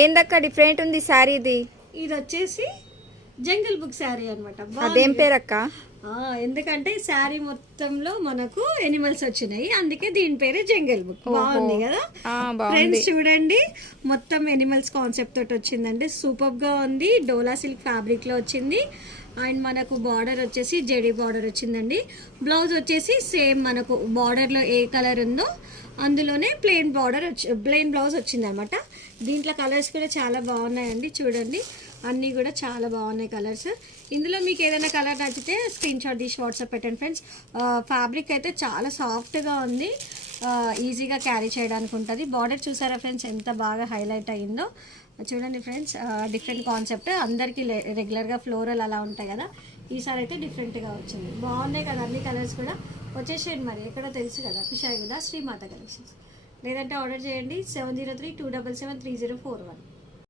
ఏందక్క డిఫరెంట్ ఉంది శారీ ఇది? ఇది వచ్చేసి జంగిల్ బుక్ శారీ అనమాట. అదేం పేరక్క? ఎందుకంటే శారీ మొత్తంలో మనకు ఎనిమల్స్ వచ్చినాయి, అందుకే దీని పేరే జంగిల్ బుక్. బాగుంది కదా ఫ్రెండ్స్, చూడండి మొత్తం ఎనిమల్స్ కాన్సెప్ట్ తోటి వచ్చిందండి. సూపర్ గా ఉంది. డోలా సిల్క్ ఫ్యాబ్రిక్ లో వచ్చింది. అండ్ మనకు బార్డర్ వచ్చేసి జెడీ బార్డర్ వచ్చిందండి. బ్లౌజ్ వచ్చేసి సేమ్ మనకు బార్డర్ లో ఏ కలర్ ఉందో అందులోనే ప్లెయిన్ బ్లౌజ్ వచ్చింది అనమాట. దీంట్లో కలర్స్ కూడా చాలా బాగున్నాయండి. చూడండి అన్నీ కూడా చాలా బాగున్నాయి కలర్స్. ఇందులో మీకు ఏదైనా కలర్ నచ్చితే స్క్రీన్ షాట్ తీసి వాట్సాప్ పెట్టండి ఫ్రెండ్స్. ఫ్యాబ్రిక్ అయితే చాలా సాఫ్ట్గా ఉంది, ఈజీగా క్యారీ చేయడానికి ఉంటుంది. బార్డర్ చూసారా ఫ్రెండ్స్ ఎంత బాగా హైలైట్ అయ్యిందో. చూడండి ఫ్రెండ్స్, డిఫరెంట్ కాన్సెప్ట్. అందరికీ రెగ్యులర్గా ఫ్లోరల్ అలా ఉంటాయి కదా, ఈసారి అయితే డిఫరెంట్గా వచ్చింది. బాగున్నాయి కదా అన్ని కలర్స్ కూడా. వచ్చేసేయండి మరి, ఎక్కడో తెలుసు కదా, కుషాయిగూడ శ్రీమాత కలెక్షన్స్. లేదంటే ఆర్డర్ చేయండి 7032777304.